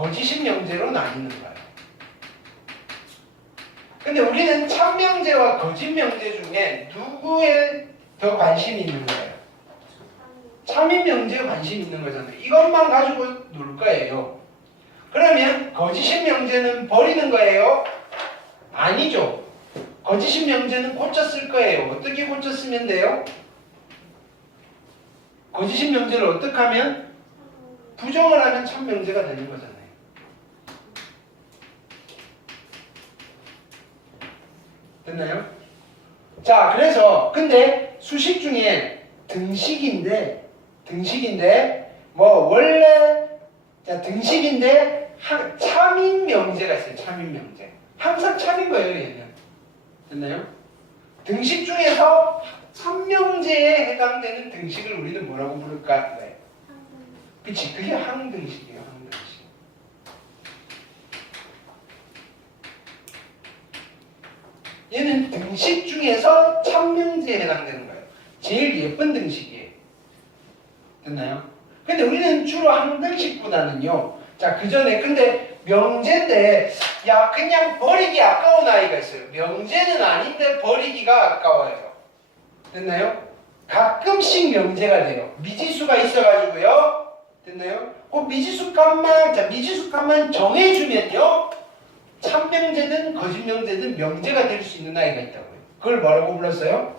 거짓인 명제로 나뉘는 거예요. 근데 우리는 참 명제와 거짓 명제 중에 누구에 더 관심이 있는 거예요? 참인 명제에 관심이 있는 거잖아요. 이것만 가지고 놀 거예요. 그러면 거짓인 명제는 버리는 거예요? 아니죠. 거짓인 명제는 고쳐 쓸 거예요. 어떻게 고쳐 쓰면 돼요? 거짓인 명제를 어떻게 하면? 부정을 하면 참 명제가 되는 거잖아요. 됐나요? 자, 그래서 근데 수식 중에 등식인데 뭐 원래 자, 등식인데 참인 명제가 있어요. 참인 명제. 항상 참인 거예요, 얘는. 됐나요? 등식 중에서 참명제에 해당되는 등식을 우리는 뭐라고 부를까? 네. 그치, 그게 항등식이에요. 항등식. 얘는 등식 중에서 참명제에 해당되는 거예요. 제일 예쁜 등식이에요. 됐나요? 근데 우리는 주로 항등식보다는요. 자, 그 전에 근데 명제인데 야 그냥 버리기 아까운 아이가 있어요. 명제는 아닌데 버리기가 아까워요. 됐나요? 가끔씩 명제가 돼요. 미지수가 있어가지고요. 됐나요? 그 미지수 값만 정해주면요. 참명제든 거짓명제든 명제가 될 수 있는 아이가 있다고요. 그걸 뭐라고 불렀어요?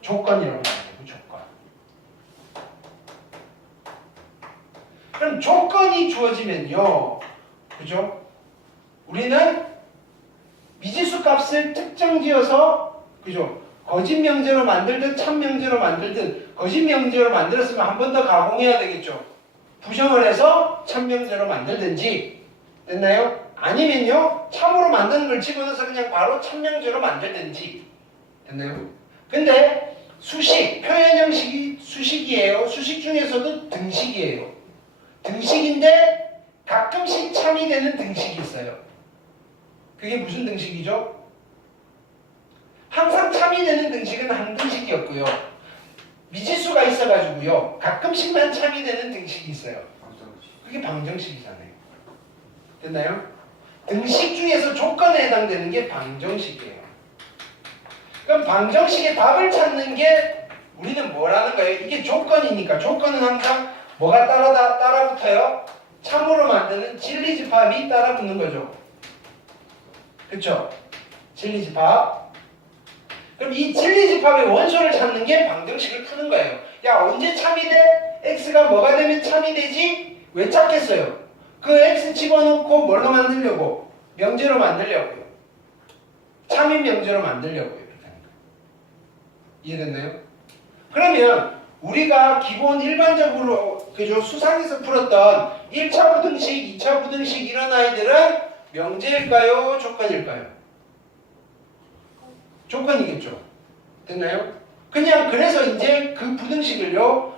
조건이라고 말해요. 조건. 그럼 조건이 주어지면요. 그죠? 우리는 미지수 값을 특정지어서 그죠? 거짓명제로 만들든 참명제로 만들든 거짓명제로 만들었으면 한 번 더 가공해야 되겠죠. 부정을 해서 참명제로 만들든지 됐나요? 아니면요 참으로 만드는 걸 집어넣어서 그냥 바로 참명제로 만들든지 됐나요? 근데 수식, 표현 형식이 수식이에요. 수식 중에서도 등식이에요. 등식인데 가끔씩 참이 되는 등식이 있어요. 그게 무슨 등식이죠? 항상 참이 되는 등식은 항등식이었고요. 미지수가 있어가지고요. 가끔씩만 참이 되는 등식이 있어요. 그게 방정식이잖아요. 됐나요? 등식 중에서 조건에 해당되는 게 방정식이에요. 그럼 방정식의 답을 찾는 게 우리는 뭐라는 거예요? 이게 조건이니까 조건은 항상 뭐가 따라붙어요? 참으로 만드는 진리집합이 따라붙는 거죠. 그쵸? 진리집합. 그럼 이 진리집합의 원소를 찾는 게 방정식을 푸는 거예요. 야 언제 참이 돼? x가 뭐가 되면 참이 되지? 왜 찾겠어요? 그 x 집어넣고 뭘로 만들려고? 명제로 만들려고요. 참인 명제로 만들려고요. 이해됐나요? 그러면 우리가 기본 일반적으로 그죠 수상에서 풀었던 1차 부등식, 2차 부등식 이런 아이들은 명제일까요? 조건일까요? 조건이겠죠. 됐나요? 그냥 그래서 이제 그 부등식을요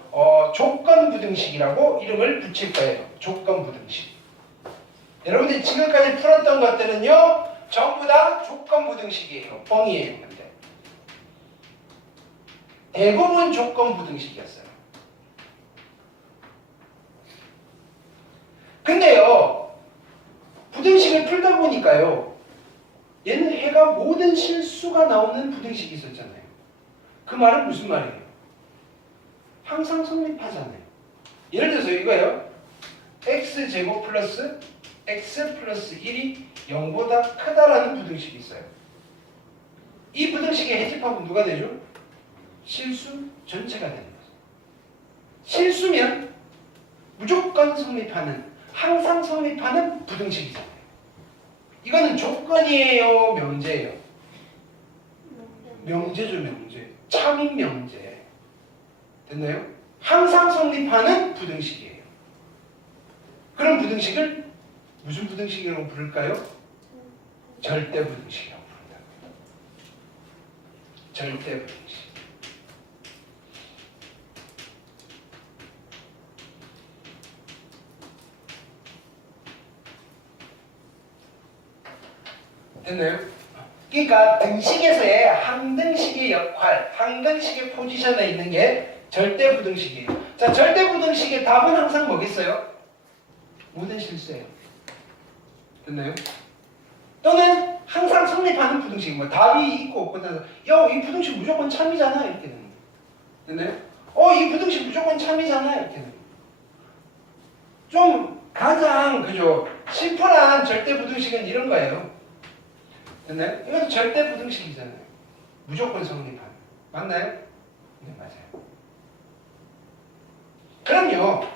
조건 부등식이라고 이름을 붙일 거예요. 조건 부등식. 여러분들이 지금까지 풀었던 것들은요 전부 다 조건 부등식이에요. 뻥이에요. 근데 대부분 조건 부등식이었어요. 근데요 부등식을 풀다 보니까요 얘는 해가 모든 실수가 나오는 부등식이 있었잖아요. 그 말은 무슨 말이에요? 항상 성립하잖아요. 예를 들어서 이거예요. x제곱 플러스 x 플러스 1이 0보다 크다라는 부등식이 있어요. 이 부등식의 해집합은 누가 되죠? 실수 전체가 되는 거죠. 실수면 무조건 성립하는, 항상 성립하는 부등식이잖아요. 이거는 조건이에요, 명제예요? 명제죠, 명제. 참인 명제. 됐나요? 항상 성립하는 부등식이에요. 그런 부등식을 무슨 부등식이라고 부를까요? 절대 부등식이라고 부른다. 절대 부등식. 됐나요? 그러니까 등식에서의 항등식의 역할, 항등식의 포지션에 있는 게 절대 부등식이에요. 자, 절대 부등식의 답은 항상 뭐겠어요? 모든 실수예요. 됐나요? 또는 항상 성립하는 부등식, 뭐 답이 있고 없고, 이 부등식 무조건 참이잖아 이렇게 되는 거예요. 됐나요? 이 부등식 무조건 참이잖아 이렇게 되는 거예요. 좀 가장 그죠 심플한 절대 부등식은 이런 거예요. 됐나요? 이것도 절대 부등식이잖아요. 무조건 성립하는. 맞나요? 네, 맞아요. 그럼요.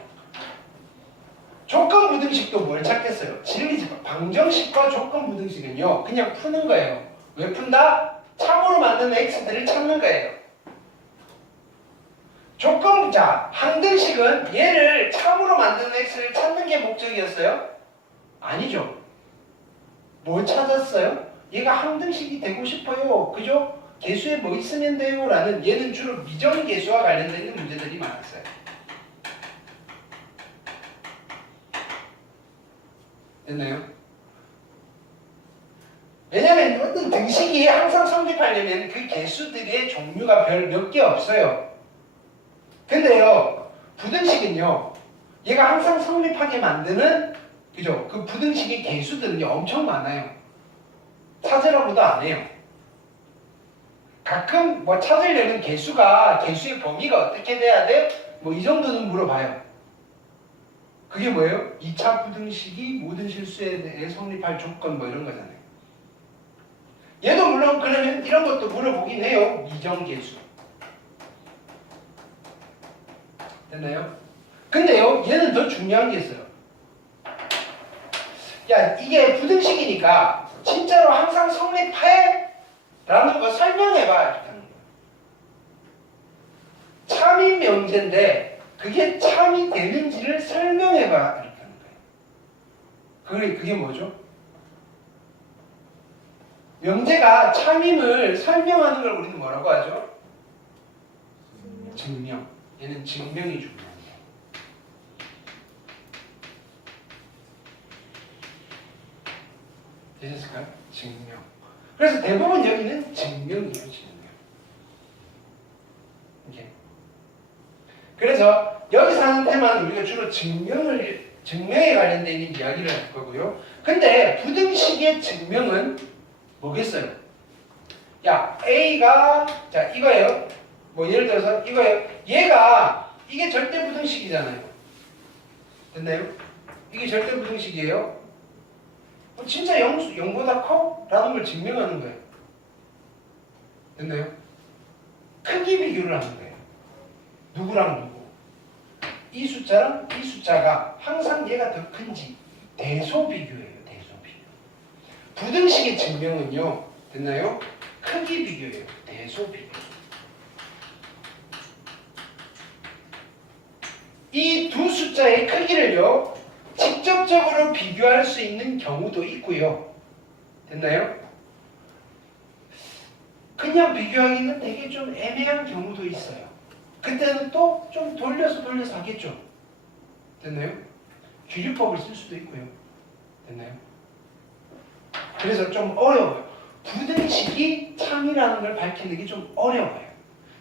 조건 부등식도 뭘 찾겠어요? 진리지방. 방정식과 조건 부등식은요. 그냥 푸는 거예요. 왜 푼다? 참으로 만드는 x들을 찾는 거예요. 조건부자 항등식은 얘를 참으로 만드는 x를 찾는 게 목적이었어요? 아니죠. 뭘 찾았어요? 얘가 항등식이 되고 싶어요. 그죠? 개수에 뭐 있으면 돼요? 라는 얘는 주로 미정계수와 관련된 있는 문제들이 많았어요. 됐나요? 왜냐면 어떤 등식이 항상 성립하려면 그 개수들의 종류가 별 몇 개 없어요. 근데요, 부등식은요, 얘가 항상 성립하게 만드는, 그죠? 그 부등식의 개수들은요, 엄청 많아요. 찾으라고도 안 해요. 가끔 뭐 찾으려는 개수의 범위가 어떻게 돼야 돼? 뭐 이 정도는 물어봐요. 그게 뭐예요? 2차 부등식이 모든 실수에 대해 성립할 조건 뭐 이런 거잖아요. 얘도 물론 그러면 이런 것도 물어보긴 해요. 미정계수. 됐나요? 근데요, 얘는 더 중요한 게 있어요. 야, 이게 부등식이니까 진짜로 항상 성립해? 라는 거 설명해봐. 이렇게 하는 거예요. 참이 명제인데 그게 참이 되는지를 설명해봐. 이렇게 하는 거예요. 그게 뭐죠? 명제가 참임을 설명하는 걸 우리는 뭐라고 하죠? 증명. 얘는 증명이 중요해요. 되셨을까요? 증명. 그래서 대부분 여기는 증명이에요. 증명. 이게. 그래서 여기서 하는 테마는 우리가 주로 증명에 관련된 이야기를 할 거고요. 근데 부등식의 증명은 뭐겠어요? 야, A가, 자, 이거예요. 뭐 예를 들어서 이거예요. 이게 절대 부등식이잖아요. 됐나요? 이게 절대 부등식이에요. 진짜 0보다 커? 라는 걸 증명하는 거예요. 됐나요? 크기 비교를 하는 거예요. 누구랑 누구. 이 숫자랑 이 숫자가 항상 얘가 더 큰지 대소 비교예요. 대소 비교. 부등식의 증명은요. 됐나요? 크기 비교예요. 대소 비교. 이 두 숫자의 크기를요. 직접적으로 비교할 수 있는 경우도 있고요. 됐나요? 그냥 비교하기는 되게 좀 애매한 경우도 있어요. 그때는 또 좀 돌려서 하겠죠. 됐나요? 규율법을 쓸 수도 있고요. 됐나요? 그래서 좀 어려워요. 부등식이 참이라는 걸 밝히는 게 좀 어려워요.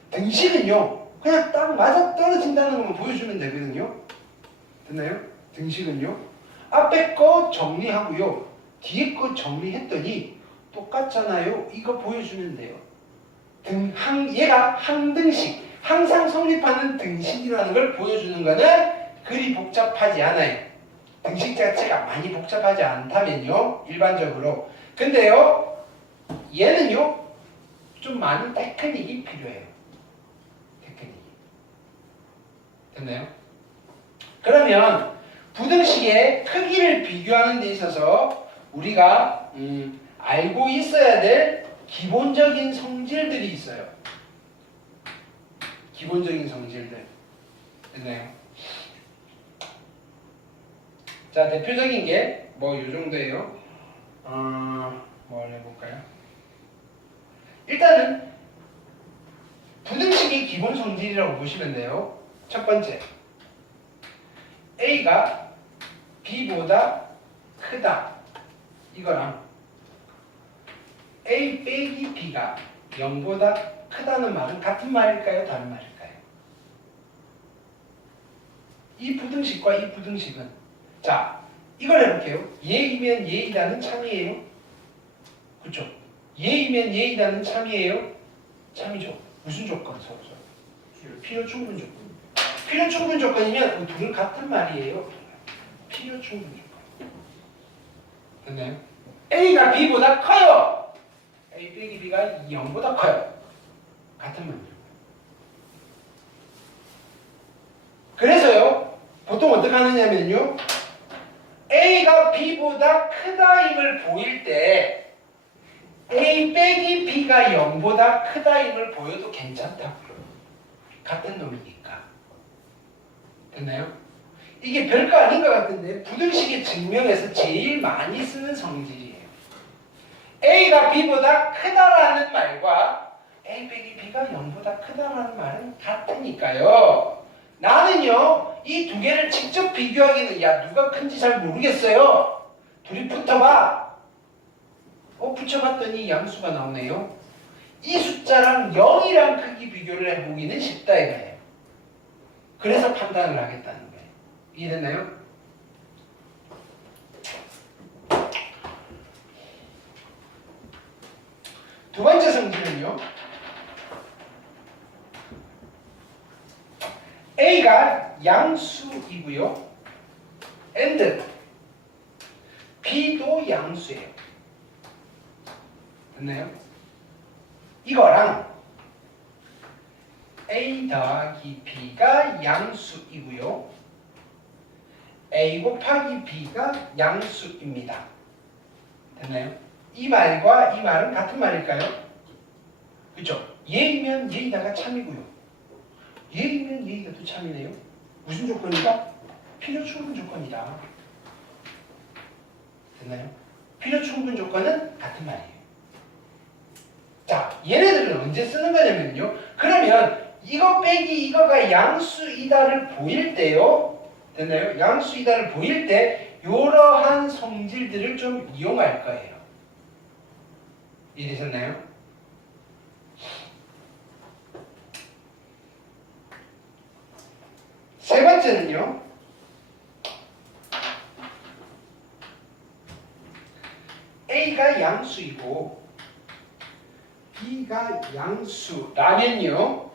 등식은요. 그냥 딱 맞아 떨어진다는 것만 보여주면 되거든요. 됐나요? 등식은요. 앞에 거 정리하고요. 뒤에 거 정리했더니 똑같잖아요. 이거 보여주면 돼요. 얘가 항등식, 항상 성립하는 등식이라는 걸 보여주는 거는 그리 복잡하지 않아요. 등식 자체가 많이 복잡하지 않다면요. 일반적으로. 근데요. 얘는요. 좀 많은 테크닉이 필요해요. 테크닉이. 됐나요? 그러면 부등식의 크기를 비교하는 데 있어서 우리가 알고 있어야 될 기본적인 성질들이 있어요. 기본적인 성질들. 됐나요? 자, 대표적인 게 뭐 요 정도예요. 뭘 해볼까요? 일단은 부등식의 기본 성질이라고 보시면 돼요. 첫 번째, A가 B보다 크다. 이거랑 A 빼기 B가 0보다 크다는 말은 같은 말일까요? 다른 말일까요? 이 부등식과 이 부등식은 자, 이걸 해볼게요. 예이면 예이다는 참이에요. 그렇죠? 예이면 예이다는 참이에요. 참이죠. 무슨 조건? 필요 충분 조건. 필요 충분 조건이면 둘은 같은 말이에요. 필요 충분 조건. 됐나요? A가 B보다 커요. A 빼기 B가 0보다 커요. 같은 말이에요. 그래서요, 보통 어떻게 하느냐면요, A가 B보다 크다임을 보일 때 A 빼기 B가 0보다 크다임을 보여도 괜찮다고요. 같은 놈이니까. 됐나요? 이게 별거 아닌 것 같은데 부등식의 증명에서 제일 많이 쓰는 성질이에요. A가 B보다 크다라는 말과 A 빼기 B가 0보다 크다라는 말은 같으니까요. 나는요, 이 두 개를 직접 비교하기는 야 누가 큰지 잘 모르겠어요. 둘이 붙어봐. 붙여봤더니 양수가 나오네요. 이 숫자랑 0이랑 크기 비교를 해보기는 쉽다 이거예요. 그래서 판단을 하겠다는 거예요. 이해됐나요? 두 번째 성질은요, A가 양수이고요, and B도 양수예요. 됐나요? 이거랑 A 더하기 B가 양수이고요, A 곱하기 B가 양수입니다. 됐나요? 이 말과 이 말은 같은 말일까요? 그렇죠? 예이면 예이다가 참이고요, 예이면 예이다도 참이네요. 무슨 조건이다? 필요 충분 조건이다. 됐나요? 필요 충분 조건은 같은 말이에요. 자, 얘네들은 언제 쓰는 거냐면요, 그러면 이거 빼기 이거가 양수이다를 보일 때요, 됐나요? 양수이다를 보일 때 이러한 성질들을 좀 이용할 거예요. 이해되셨나요? 세 번째는요, A가 양수이고 B가 양수라면요,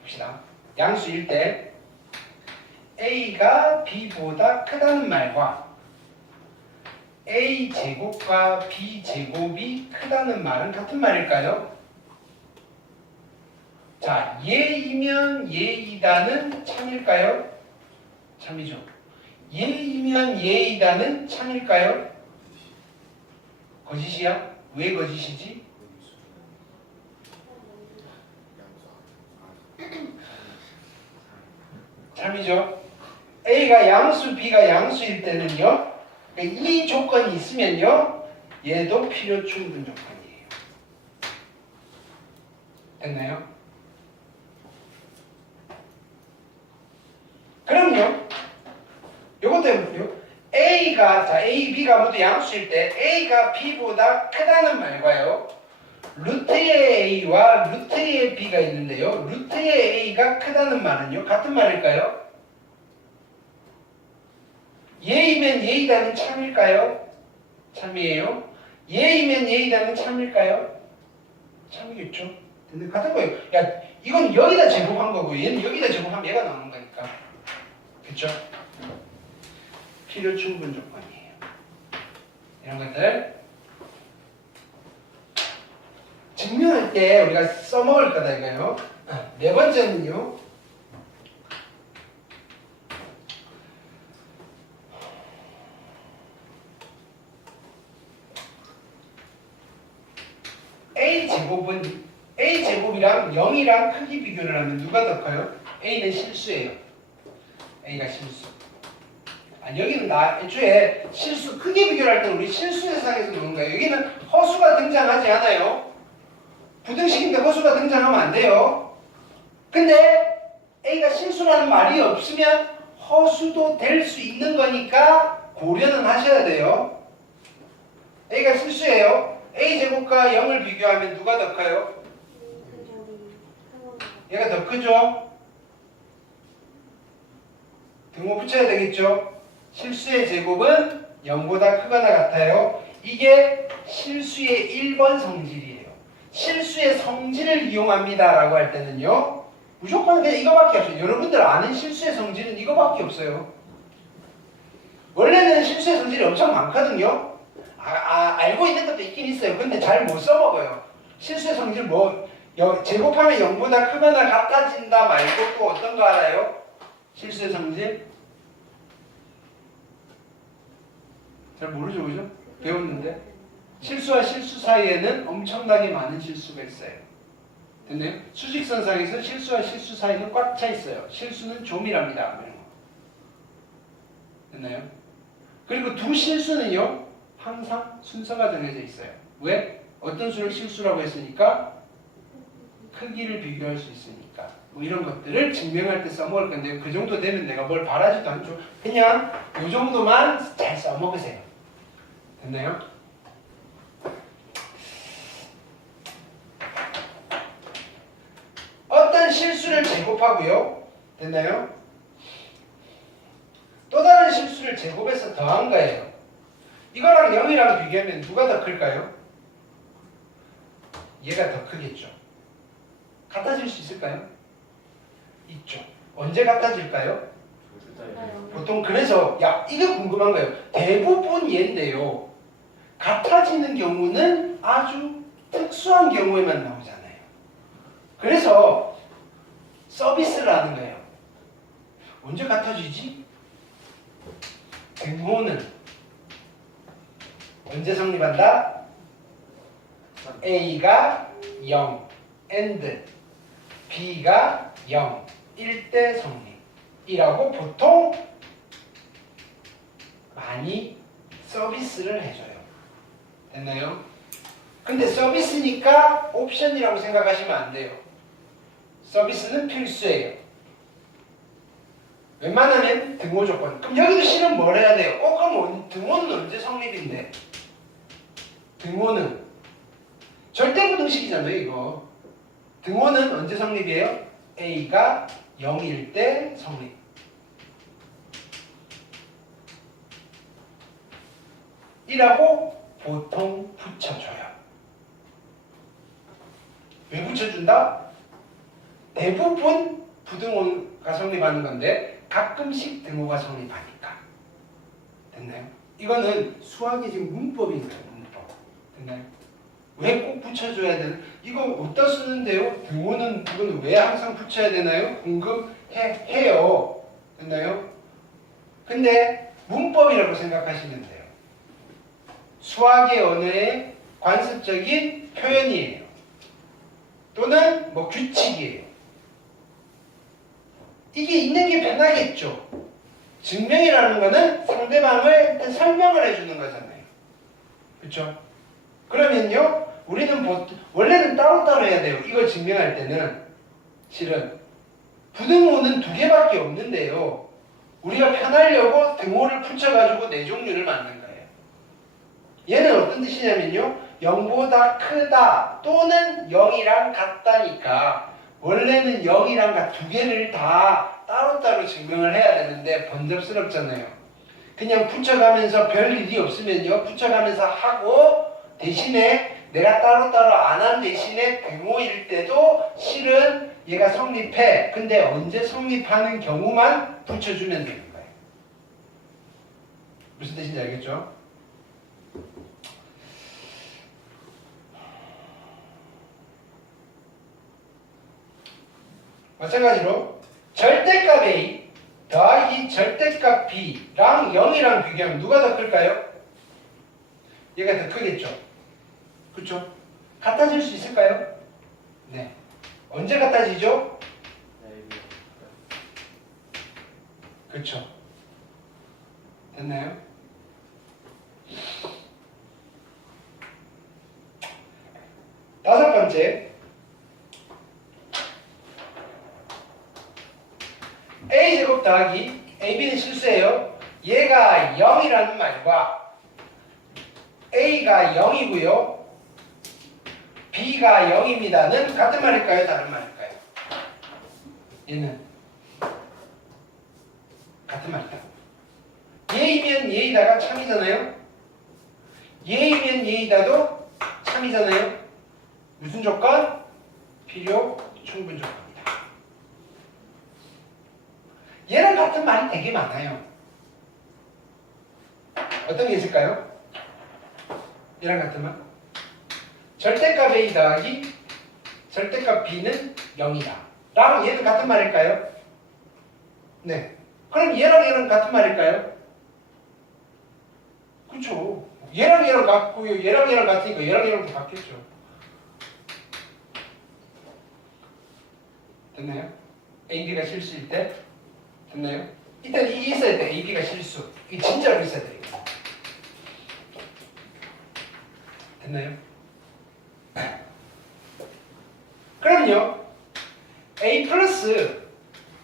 봅시다. 양수일 때 A가 B보다 크다는 말과 A 제곱과 B 제곱이 크다는 말은 같은 말일까요? 자, 예이면 예이다는 참일까요? 참이죠. 예이면 예이다는 참일까요? 거짓이야? 왜 거짓이지? 참이죠. A가 양수, B가 양수일 때는요, 이 조건이 있으면요, 얘도 필요 충분 조건이에요. 됐나요? 그럼요, 요것도 해볼게요. 자, A, B가 모두 양수일 때 A가 B보다 크다는 말과요, 루트의 A와 루트의 B가 있는데요, 루트의 A가 크다는 말은요, 같은 말일까요? 예이면 예이다는 참일까요? 참이에요. 예이면 예이다는 참일까요? 참이겠죠. 근데 같은 거예요. 야, 이건 여기다 제곱한 거고 얘는 여기다 제곱하면 얘가 나오는 거니까. 그렇죠? 필요 충분 조건이에요. 이런 것들 증명할 때 우리가 써먹을 거다 이거예요. 네 번째는요, A제곱이랑 0이랑 크기 비교를 하면 누가 더 커요? A는 실수예요. A가 실수. 여기는 애초에 실수, 크기 비교를 할 때 우리 실수 세상에서 노는 거예요. 여기는 허수가 등장하지 않아요. 부등식인데 허수가 등장하면 안 돼요. 근데 A가 실수라는 말이 없으면 허수도 될 수 있는 거니까 고려는 하셔야 돼요. A가 실수예요. A제곱과 0을 비교하면 누가 더 커요? 얘가 더 크죠? 등호 붙여야 되겠죠? 실수의 제곱은 0보다 크거나 같아요. 이게 실수의 1번 성질이에요. 실수의 성질을 이용합니다 라고 할 때는요, 무조건 그냥 이거밖에 없어요. 여러분들 아는 실수의 성질은 이거밖에 없어요. 원래는 실수의 성질이 엄청 많거든요. 알고 있는 것도 있긴 있어요. 근데 잘 못 써먹어요. 실수의 성질 제곱하면 0보다 크거나 같아진다 말고 또 어떤 거 알아요? 실수의 성질? 잘 모르죠, 그죠? 배웠는데. 실수와 실수 사이에는 엄청나게 많은 실수가 있어요. 됐나요? 수직선상에서 실수와 실수 사이는 꽉 차 있어요. 실수는 좀이랍니다. 됐나요? 그리고 두 실수는요, 항상 순서가 정해져 있어요. 왜? 어떤 수를 실수라고 했으니까 크기를 비교할 수 있으니까. 뭐 이런 것들을 증명할 때 써먹을 건데요. 그 정도 되면 내가 뭘 바라지도 않죠. 그냥 이 정도만 잘 써먹으세요. 됐나요? 어떤 실수를 제곱하고요. 됐나요? 또 다른 실수를 제곱해서 더한 거예요. 이거랑 0이랑 비교하면 누가 더 클까요? 얘가 더 크겠죠. 같아질 수 있을까요? 있죠. 언제 같아질까요? 보통 그래서 이게 궁금한 거예요. 대부분 얘인데요. 같아지는 경우는 아주 특수한 경우에만 나오잖아요. 그래서 서비스를 하는 거예요. 언제 같아지지? 등호는 언제 성립한다? A가 0 and B가 0 일 때 성립이라고 보통 많이 서비스를 해줘요. 됐나요? 근데 서비스니까 옵션이라고 생각하시면 안 돼요. 서비스는 필수예요. 웬만하면 등호 조건. 그럼 여기도 실은 뭘 해야 돼요? 그럼 등호는 언제 성립인데? 등호는 절대부등식이잖아요, 이거. 등호는 언제 성립이에요? A가 0일 때 성립. 이라고 보통 붙여줘요. 왜 붙여준다? 대부분 부등호가 성립하는 건데 가끔씩 등호가 성립하니까. 됐나요? 이거는 수학의 지금 문법입니다. 문법. 됐나요? 왜 꼭 붙여줘야 되나? 이거 어디다 쓰는데요? 등호는 그건 왜 항상 붙여야 되나요? 궁금해요. 됐나요? 근데 문법이라고 생각하시면 돼요. 수학의 언어의 관습적인 표현이에요. 또는 뭐 규칙이에요. 이게 있는 게 편하겠죠. 증명이라는 거는 상대방을 설명을 해주는 거잖아요. 그렇죠? 그러면요, 우리는 원래는 따로따로 해야 돼요. 이걸 증명할 때는 실은 부등호는 두 개밖에 없는데요. 우리가 편하려고 등호를 붙여가지고 네 종류를 만든 거예요. 얘는 어떤 뜻이냐면요, 0보다 크다 또는 0이랑 같다니까 원래는 0이랑 두 개를 다 따로따로 증명을 해야 되는데 번잡스럽잖아요. 그냥 붙여가면서 별 일이 없으면요, 붙여가면서 하고 대신에 내가 따로따로 안 한 대신에 등호일 때도 실은 얘가 성립해. 근데 언제 성립하는 경우만 붙여주면 되는 거예요. 무슨 뜻인지 알겠죠? 마찬가지로 절대값 A 더하기 절대값 B랑 0이랑 비교하면 누가 더 클까요? 얘가 더 크겠죠? 그렇죠? 같아질 수 있을까요? 네. 언제 같아지죠? 그렇죠. 됐나요? 다섯 번째, A제곱 더하기 AB는 실수예요. 얘가 0이라는 말과 A가 0이고요. B가 0입니다는 같은 말일까요? 다른 말일까요? 얘는 같은 말이다. 예이면 예이다가 참이잖아요. 예이면 예이다도 참이잖아요. 무슨 조건? 필요 충분 조건이다. 얘랑 같은 말이 되게 많아요. 어떤 게 있을까요? 얘랑 같은 말? 절대값 A 더하기 절대값 B는 0이다. 라고 얘는 같은 말일까요? 네. 그럼 얘랑 같은 말일까요? 그렇죠. 얘랑 같고요. 얘랑 같으니까 얘랑도 같겠죠. 됐나요? A, B가 실수일 때 됐나요? 일단 이 있어야 돼. A, B가 실수. 이게 진짜로 있어야 돼. 됐나요? 그럼요. A 플러스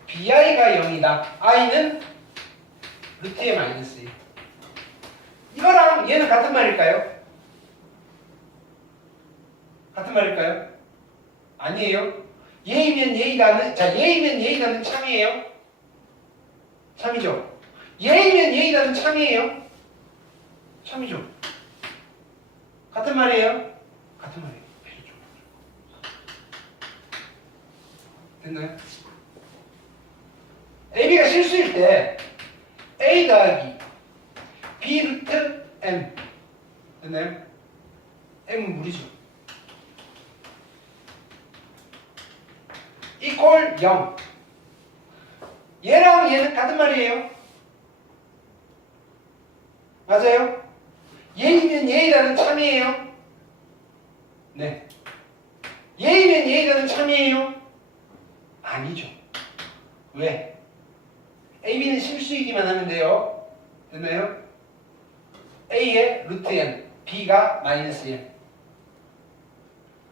BI가 0이다. I는 루트의 마이너스 1. 이거랑 얘는 같은 말일까요? 같은 말일까요? 아니에요. 예이면 예이다는, 자, 예이면 예이다는 참이에요? 참이죠. 예이면 예이다는 참이에요? 참이죠. 같은 말이에요? 같은 말이에요. 됐나요? AB가 실수일 때 A 더하기 B 루트 M 됐나요? M은 무리죠. 이퀄 0. 얘랑 얘는 같은 말이에요. 맞아요? 얘이면 얘이라는 참이에요. 네. 얘이면 얘이라는 참이에요. 아니죠. 왜? AB는 실수이기만 하면 돼요. 됐나요? A의 루트 n, B가 마이너스 1.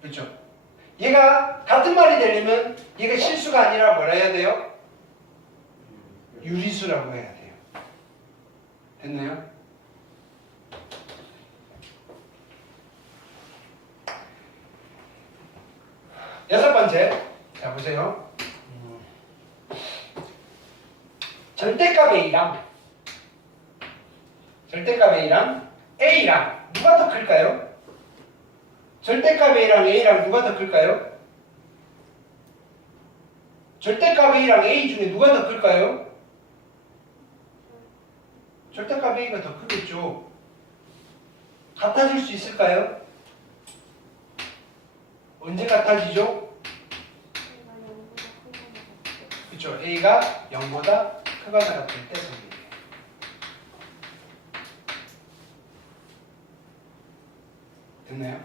그렇죠? 얘가 같은 말이 되려면 얘가 실수가 아니라 뭐라 해야 돼요? 유리수라고 해야 돼요. 됐나요? 여섯 번째. 자, 보세요. 절대값 A랑 A랑 누가 더 클까요? 절대값 A랑 누가 더 클까요? 절대값 A랑 A 중에 누가 더 클까요? 절대값 A가 더 크겠죠. 같아질 수 있을까요? 언제 같아지죠? 그렇죠. A가 0보다 크거나 같을 때 성립해요. 됐나요?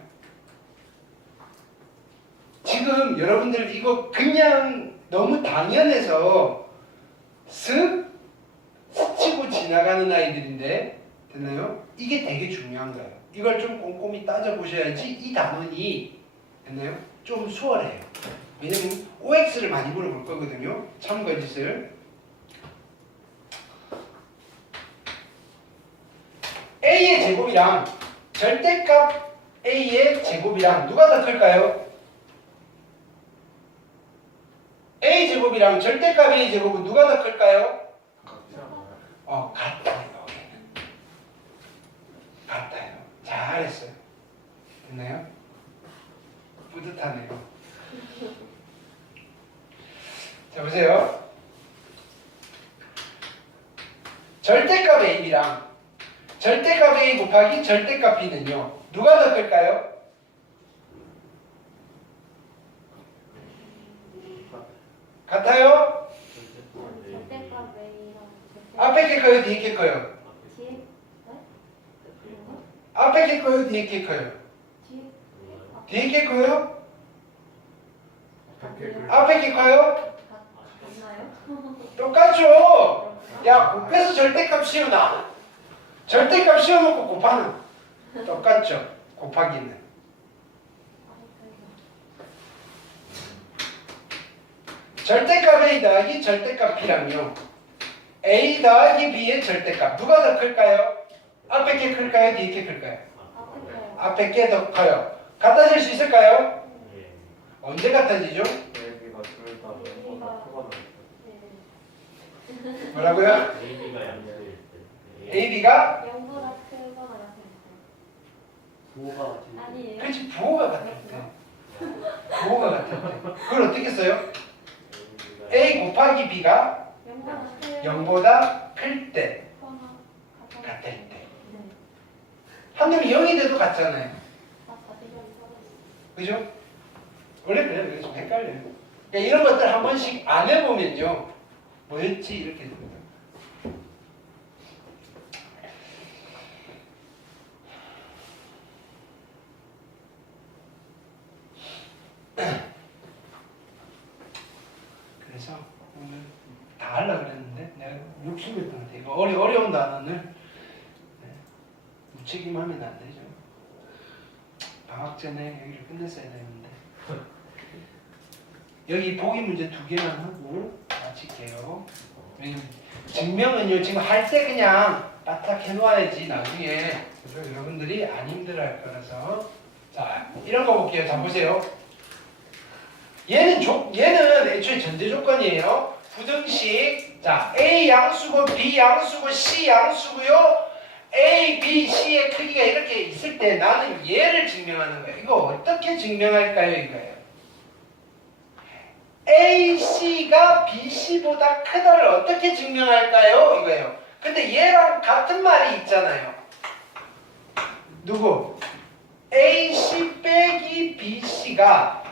지금 여러분들 이거 그냥 너무 당연해서 스치고 지나가는 아이들인데 됐나요? 이게 되게 중요한 거예요. 이걸 좀 꼼꼼히 따져보셔야지 이 단원이 됐나요? 좀 수월해요. 왜냐면 OX를 많이 물어볼 거거든요. 참거짓을. A의 제곱이랑 절대값 A의 제곱이랑 누가 더 클까요? A 제곱이랑 절대값 A 제곱은 누가 더 클까요? 같아요. 같아요. 잘했어요. 됐나요? 뿌듯하네요. 자, 보세요. 절대값 A랑 절대값 A 곱하기 절대값 B는요. 누가 더 클까요? 같아요? 절대값 A랑 앞에 게 커요? 뒤에 게 커요? 뒤에? 네? 앞에 게 커요? 뒤에 게 커요? 뒤에? 뒤에 게 커요? 같나요? 앞에 게 커요? 같나요? 똑같죠? 야, 곱해서 절대값 씌우나? 절대값 씌워놓고 곱하는 똑같죠? 곱하기는. 절대값 A 더하기 절대값 B랑요. A 더하기 B의 절대값 누가 더 클까요? 앞에 게 클까요? 뒤에 게 클까요? 앞에 게 더 커요. 같아질 수 있을까요? 언제 같아지죠? 뭐라고요? AB가 양수일 때. AB가 0보다 크거나 같을 부호가 같은 때. 아니에요. 그렇지 부호가 같을 때. 부호가 같을 때. 그걸 어떻게 써요? A 곱하기 B가 0보다 크 0보다 클 때, 거나 같을 같을 때. 네. 한 놈이 0이 돼도 같잖아요. 다 가지고 그죠? 원래 그래요. 좀 헷갈려요. 그러니까 이런 것들 한 번씩 안 해보면요. 뭐였지? 이렇게 됩니다. 그래서 오늘 다 하려고 그랬는데 내가 욕심을 것 같아. 이거 어려운 단어는 무책임하면 안 되죠. 방학 전에 여기를 끝냈어야 되는데 여기 보기 문제 2개만 하고 마칠게요. 증명은요 지금 할 때 그냥 바짝 해놓아야지 나중에 그죠? 여러분들이 안 힘들어할 거라서. 자 이런 거 볼게요. 자 보세요. 얘는 애초에 전제 조건이에요. 부등식. 자 A 양수고 B 양수고 C 양수고요. A, B, C의 크기가 이렇게 있을 때 나는 얘를 증명하는 거예요. 이거 어떻게 증명할까요? 이거예요. A, C가 B, C보다 크다를 어떻게 증명할까요? 이거예요. 근데 얘랑 같은 말이 있잖아요. 누구? A, C 빼기 B, C가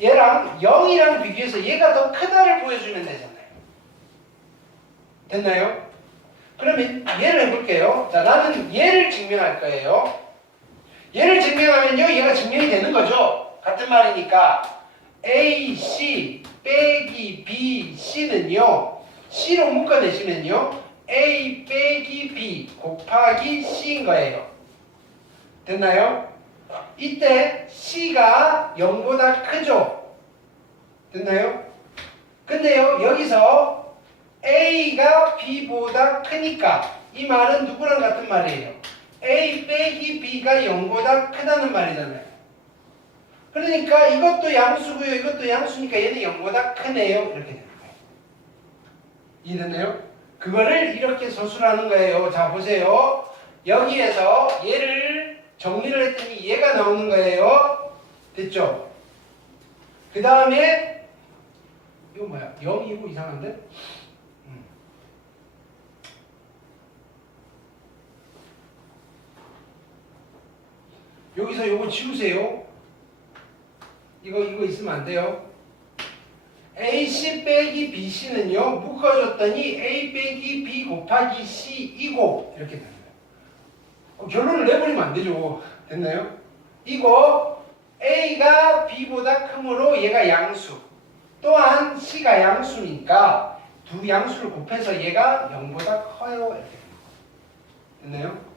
얘랑 0이랑 비교해서 얘가 더 크다를 보여주면 되잖아요. 됐나요? 그러면 얘를 해볼게요. 자, 나는 얘를 증명할 거예요. 얘를 증명하면요, 얘가 증명이 되는 거죠. 같은 말이니까 A, C 빼기 B, C는요, C로 묶어내시면요, A 빼기 B 곱하기 C인 거예요. 됐나요? 이때 C가 0보다 크죠? 됐나요? 근데요, 여기서 A가 B보다 크니까 이 말은 누구랑 같은 말이에요? A 빼기 B가 0보다 크다는 말이잖아요. 그러니까 이것도 양수고요. 이것도 양수니까 얘는 0보다 크네요. 이렇게 되는 거예요. 이해됐나요? 그거를 이렇게 서술하는 거예요. 자 보세요. 여기에서 얘를 정리를 했더니 얘가 나오는 거예요. 됐죠? 그 다음에 이거 뭐야? 0이고 이상한데? 여기서 요거 지우세요. 이거 있으면 안 돼요. AC 빼기 BC는요 묶어줬더니 A 빼기 B 곱하기 C이고 이렇게 되는 거예요. 결론을 내버리면 안 되죠. 됐나요? 이거 A가 B보다 크므로 얘가 양수, 또한 C가 양수니까 두 양수를 곱해서 얘가 0보다 커요. 이렇게 됐나요?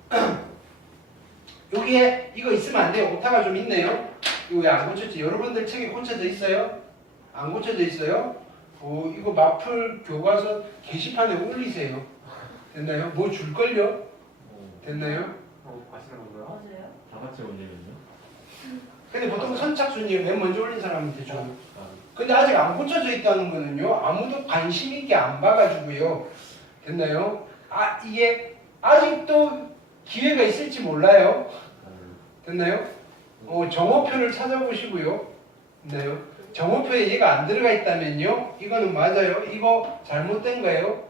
여기에 이거 있으면 안 돼요. 오타가 좀 있네요. 이거 왜 안 고쳤지? 여러분들 책에 고쳐져 있어요? 안 고쳐져 있어요? 이거 마플 교과서 게시판에 올리세요. 됐나요? 뭐 줄걸요? 됐나요? 아시는 건가요? 맞아요. 다 같이 올리면요? 근데 보통 선착순이에요. 맨 먼저 올린 사람은 되죠. 근데 아직 안 고쳐져 있다는 거는요. 아무도 관심 있게 안 봐가지고요. 됐나요? 이게 아직도 기회가 있을지 몰라요. 됐나요? 정오표를 찾아보시고요. 됐나요? 정오표에 얘가 안 들어가 있다면요. 이거는 맞아요. 이거 잘못된 거예요.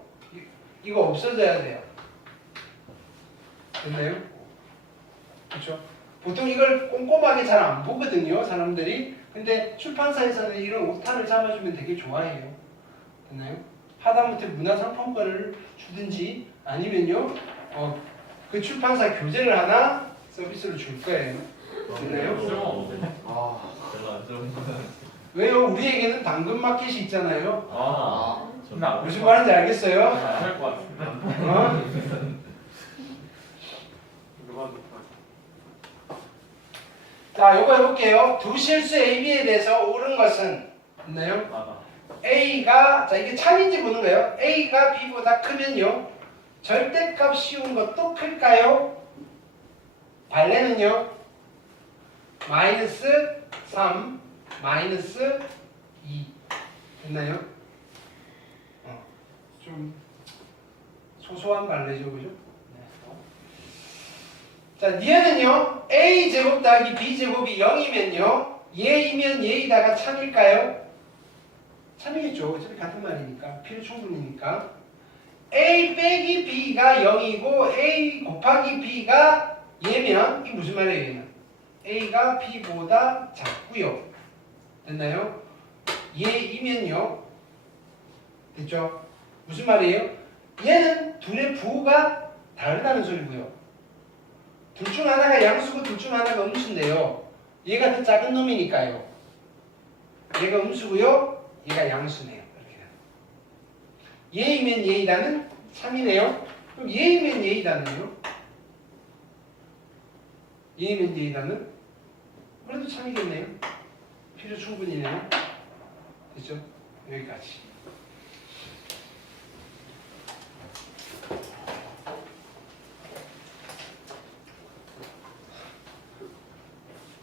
이거 없어져야 돼요. 됐나요? 그렇죠? 보통 이걸 꼼꼼하게 잘 안 보거든요. 사람들이. 근데 출판사에서는 이런 오타를 잡아주면 되게 좋아해요. 됐나요? 하다못해 문화상품권을 주든지 아니면요. 그 출판사 교재를 하나 서비스로 줄 거예요. 됐나요? 쓸모없는데? 별로 안 좋은 거. 왜요? 우리에게는 당근마켓이 있잖아요. 존나 무슨 말인지 알겠어요? 안할 것 같은데. 어? 자, 요거 해볼게요. 두 실수 AB에 대해서 옳은 것은 있나요? A가, 자, 이게 참인지 보는 거예요. A가 B보다 크면요. 절대값 씌운 것도 클까요? 발레는요. 마이너스 3, 마이너스 2. 됐나요? 좀 소소한 발레죠, 그죠? 자, 니은은요, a제곱 더하기 b제곱이 0이면요, 얘이면 얘이다가 참일까요? 참이겠죠. 어차피 같은 말이니까. 필요 충분이니까. a 빼기 b가 0이고 a 곱하기 b가 얘면 이게 무슨 말이에요, 얘는? a가 b보다 작고요. 됐나요? 얘이면요. 됐죠? 무슨 말이에요? 얘는 둘의 부호가 다르다는 소리고요. 둘 중 하나가 양수고 둘 중 하나가 음수인데요. 얘가 더 작은 놈이니까요. 얘가 음수고요. 얘가 양수네요. 이렇게. 얘이면 얘이다는 3이네요. 그럼 얘이면 얘이다는요? 얘이면 얘이다는? 그래도 3이겠네요. 필요 충분이네요. 됐죠? 여기까지.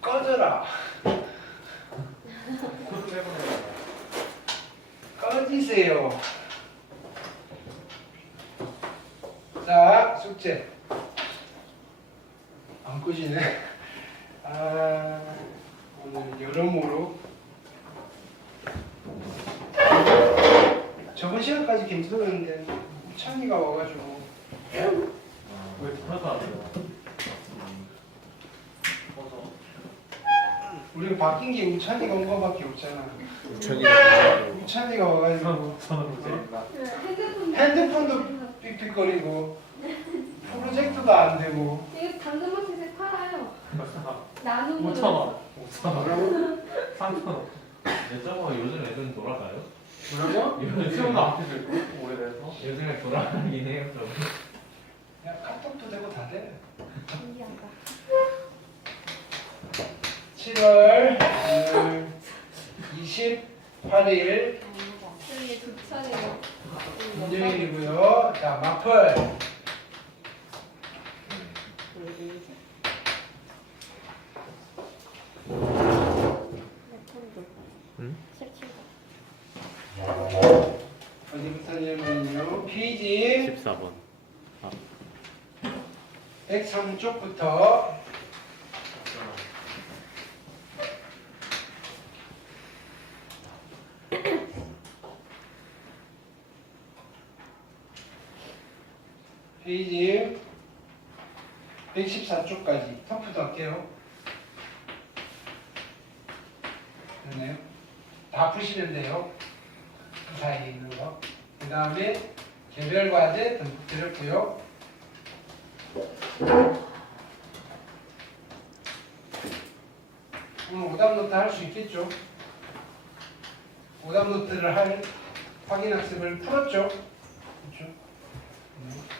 꺼져라. 꺼지세요. 자, 숙제. 안 꺼지네. 아, 오늘 여러모로. 저번 시간까지 괜찮았는데, 우창이가 와가지고. 왜 하나도 안 돼요? 우리가 바뀐 게 우찬이가 온 거밖에 없잖아. 우천이가 우찬이가 와가지고 핸드폰도 삑삑거리고 프로젝트도 안 되고. 이거 당근마켓에 팔아요. 나눔으로. 5,000원. 5,000원. 뭐라고? 3,000원. 내 저거 요즘 애들은 돌아가요? 뭐라고? 요즘 앞에서 있고 오래돼서 요즘에 돌아가긴 해요, 저거. 야, 카톡도 되고 다 돼. 신기하다. 7월 28일 이게 두 차례요. 금요일이고요. 자, 마플. 응? 어디부터냐면요. 페이지 14번 103쪽부터 페이지 114쪽까지 터프도 할게요. 됐나요? 다 푸시면 돼요. 그 사이에 있는 거. 그 다음에 개별 과제 듬뿍 드렸고요. 오늘 오답 노트 할 수 있겠죠? 오답 노트를 할 확인 학습을 풀었죠? 그렇죠? 네.